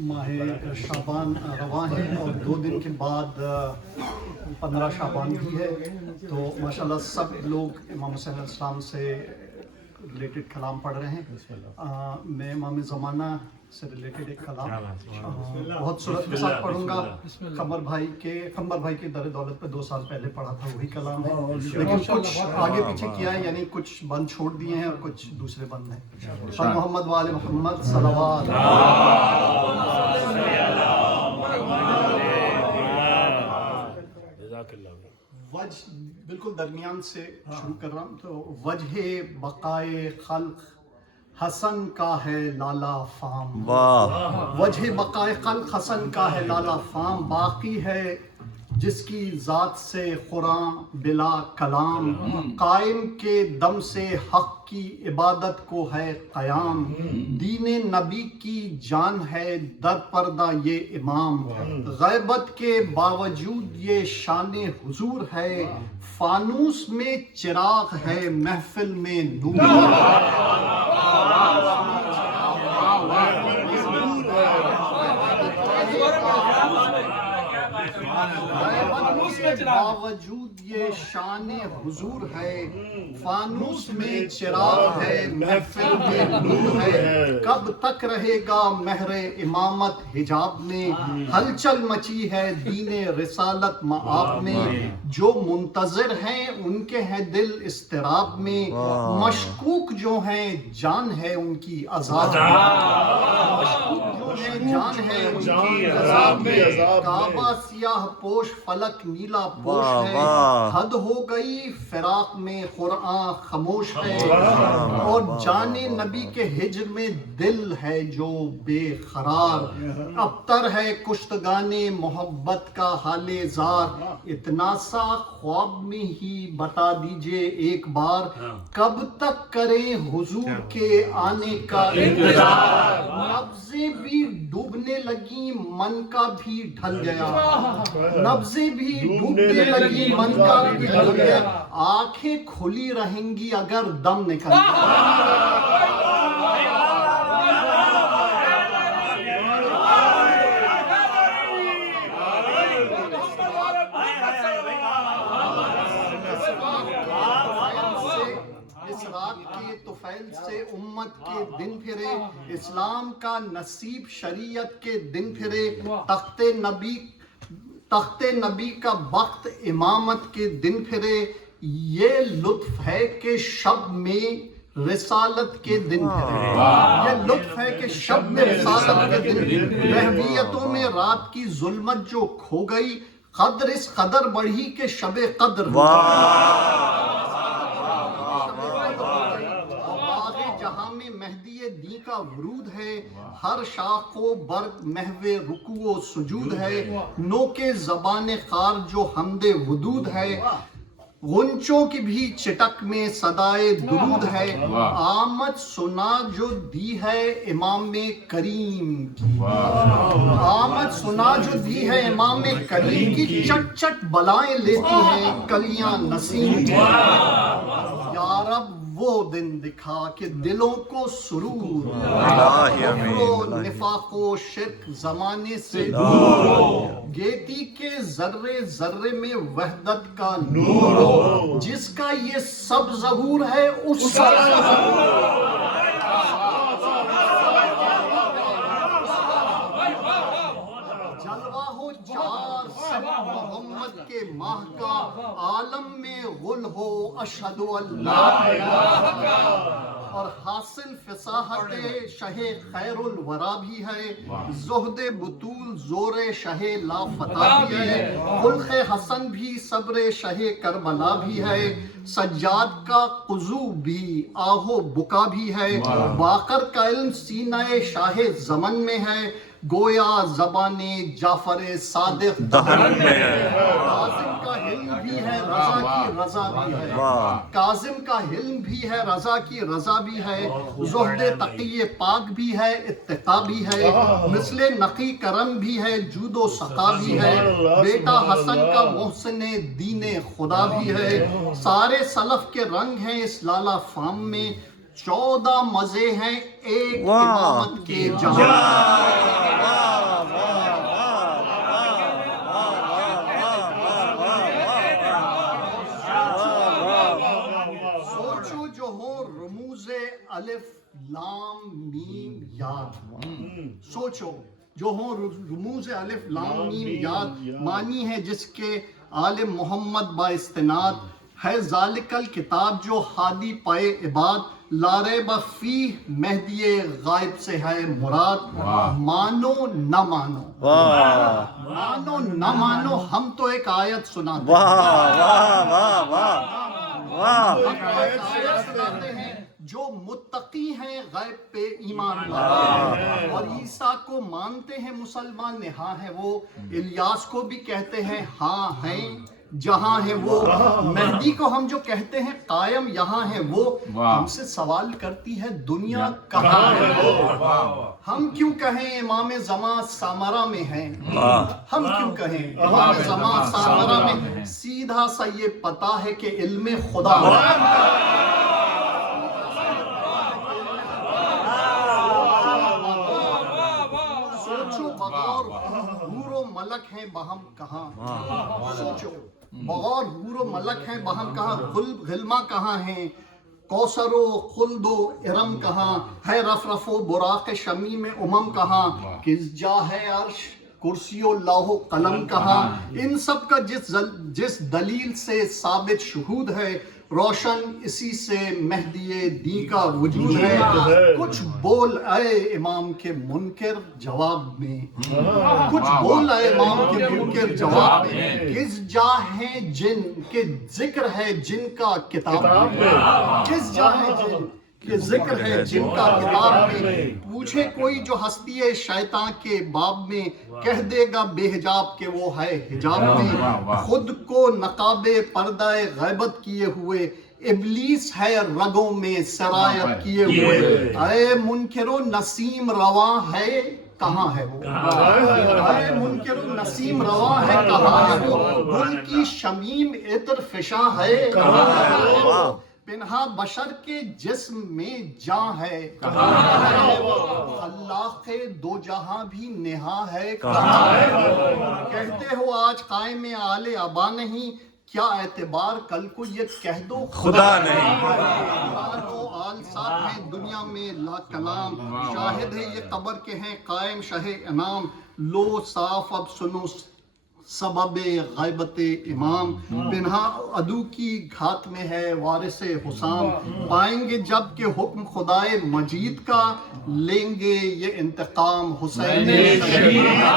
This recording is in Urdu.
ماہ شعبان رواں ہے اور 2 دن کے بعد 15 شعبان بھی ہے، تو ماشاءاللہ سب لوگ امام حسین علیہ السلام سے ریلیٹڈ کلام پڑھ رہے ہیں۔ میں امام زمانہ سے ریلیٹڈ ایک کلام بہت صورت کے ساتھ پڑھوں گا۔ قمر بھائی کے در دولت پہ 2 سال پہلے پڑھا تھا، وہی کلام ہے، لیکن کچھ آگے پیچھے کیا ہے، یعنی کچھ بند چھوڑ دیے ہیں اور کچھ دوسرے بند ہیں۔ پر محمد وآل محمد صلوات۔ وجہ بالکل درمیان سے شروع کر رہا ہوں، تو وجہ بقائے خلق حسن کا ہے لالا فام۔ وجہ بقائے خلق حسن کا ہے لالا فام، باقی ہے جس کی ذات سے قرآن بلا کلام، قائم کے دم سے حق کی عبادت کو ہے قیام، دین نبی کی جان ہے در پردہ یہ امام، غیبت کے باوجود یہ شان حضور ہے، فانوس میں چراغ ہے محفل میں نور۔ باوجود یہ شان حضور ہے، فانوس میں چراغ ہے محفل میں نور ہے، کب تک رہے گا مہر امامت حجاب میں، ہلچل مچی ہے دین رسالت مآب میں، جو منتظر ہیں ان کے ہیں دل اضطراب میں، مشکوک جو ہیں جان ہے ان کی عذاب میں، مشکوک جو ہیں جان ہے ان کی عذاب میں، کعبہ سیاہ پوش فلک نیلا پوش ہے، حد ہو گئی فراق میں قرآن خاموش ہے، اور جان نبی کے ہجر میں دل ہے جو بے قرار، ابتر ہے کشتگان محبت کا حال زار، اتنا سا خواب میں ہی بتا دیجئے ایک بار، کب تک کریں حضور کے آنے کا انتظار، نبضیں بھی ڈوبنے لگیں من کا بھی ڈھل گیا، نبضیں بھی ڈوبنے لگی من کا بھی ڈھل گیا، آنکھیں کھلی رہیں گی اگر دم نکل گیا۔ اس رات کے طفیل سے امت کے دن پھرے، اسلام کا نصیب شریعت کے دن پھرے، تخت نبی کا بخت امامت کے دن پھرے، یہ لطف ہے کہ شب میں رسالت کے دن پھرے، یہ لطف ہے کہ شب میں رسالت کے دن پھرے، رہویتوں میں رات کی ظلمت جو کھو گئی، قدر اس قدر بڑھی کہ شب قدر ہو گئی، جہاں میں مہدی دی کا ورود ہے، ہر شاخ و برگ محو رکوع و سجود ہے، نو کے زبان خار جو حمد ودود ہے، غنچوں کی بھی چٹک میں صدائے درود ہے، آمد سنا جو دی ہے امام کریم کی، آمد سنا جو دی ہے امام کریم کی، چٹ چٹ بلائیں لیتی ہیں کلیاں نسیم کی، یا رب وہ دن دکھا کہ دلوں کو سرور، کفر و نفاق و شرک زمانے سے دور ہو، گیتی کے ذرے ذرے میں وحدت کا نور ہو، جس کا یہ سب ظہور ہے اس کا جلوہ ہو چار سب محمد کے ماہ کا، عالم میں غل ہو اشہد اللہ الہ، اور حاصل فصاحت شہ خیر الورا بھی ہے، زہد بطول زور شہ لا فتح بھی ہے، خلق حسن بھی صبر شہ کربلا بھی ہے، سجاد کا قضو بھی آہ و بکا بھی ہے، باقر کا علم سینہ شاہ زمن میں ہے، گویا زبان جعفر صادق دہن میں ہے، کاظم کا حلم بھی ہے رضا کی رضا بھی ہے، کاظم کا حلم بھی ہے رضا کی رضا بھی ہے، زہد تقی پاک بھی ہے اتقا بھی ہے، مثل نقی کرم بھی ہے جود و سخا بھی ہے، بیٹا حسن کا محسن دین خدا بھی ہے، سارے سلف کے رنگ ہیں اس لالا فام میں، 14 مزے ہیں ایک امامت کے جہاں. سوچو جو ہو رموز الف لام میم یاد. سوچو جو ہو رموز الف لام میم یاد. معنی ہے جس کے آل محمد با استناد ہے ذالک الکتاب جو ہادی پائے عباد. لا ریب فیہ مہدی غائب سے ہے مراد. مانو نہ مانو مانو نہ مانو ہم تو ایک آیت سناتے ہیں جو متقی ہیں غیب پہ ایمان لاتے ہیں اور عیسیٰ کو مانتے ہیں مسلمان نے ہاں ہے وہ. الیاس کو بھی کہتے ہیں ہاں ہیں جہاں ہے وہ. مہدی کو ہم جو کہتے ہیں قائم یہاں ہے وہ. ہم سے سوال کرتی ہے دنیا کہاں ہے وہ. ہم کیوں کہیں امام زمان سامرا میں ہیں. ہم کیوں کہیں امام زمان سامرا میں. سیدھا سا یہ پتا ہے کہ علم خدا سوچو بغور حور و ملک ہیں بہم کہاں. سوچو بغور حور و ملک ہیں بہم کہاں. غلمہ کہاں ہیں کوثر و خلد و ارم کہاں. ہے رف رف و براق شمیم امم کہاں. کس جا ہے عرش کرسی و لوح و قلم کہاں. ان سب کا جس دلیل سے ثابت شہود ہے روشن اسی سے مہدی دین کا وجود ہے. کچھ بول اے امام کے منکر جواب میں. کچھ بول اے امام کے منکر جواب میں. کس جا ہے جن کے ذکر ہے جن کا کتاب میں. کس جا ہے جن کہ ذکر ہے جن کا کتاب میں. پوچھے کوئی جو ہستی ہے شیطان کے باب میں کہہ دے گا بے حجاب کہ وہ ہے حجاب میں. خود کو نقاب پردہ غیبت کیے ہوئے ابلیس ہے رگوں میں سرایت کیے ہوئے. اے منکر و نسیم رواں ہے کہاں ہے وہ. اے منکر و نسیم رواں ہے کہاں ہے وہ. گل کی شمیم عطر فشاں ہے کہاں ہے وہ. پنہا بشر کے جسم میں جاں ہے کہاں ہے وہ. خلاق دو جہاں بھی نہا ہے کہاں ہے وہ. کہتے ہو آج قائم آل ابا نہیں کیا اعتبار کل کو یہ کہہ دو خدا نہیں. آل و آل ساتھ ہیں دنیا میں لا کلام. شاہد ہے یہ قبر کے ہیں قائم شہ انام. لو صاف اب سنو سبب غیبت امام. پنہا عدو کی گھات میں ہے وارث حسام. پائیں گے جب کہ حکم خدائے مجید کا لیں گے یہ انتقام حسین شہید کا.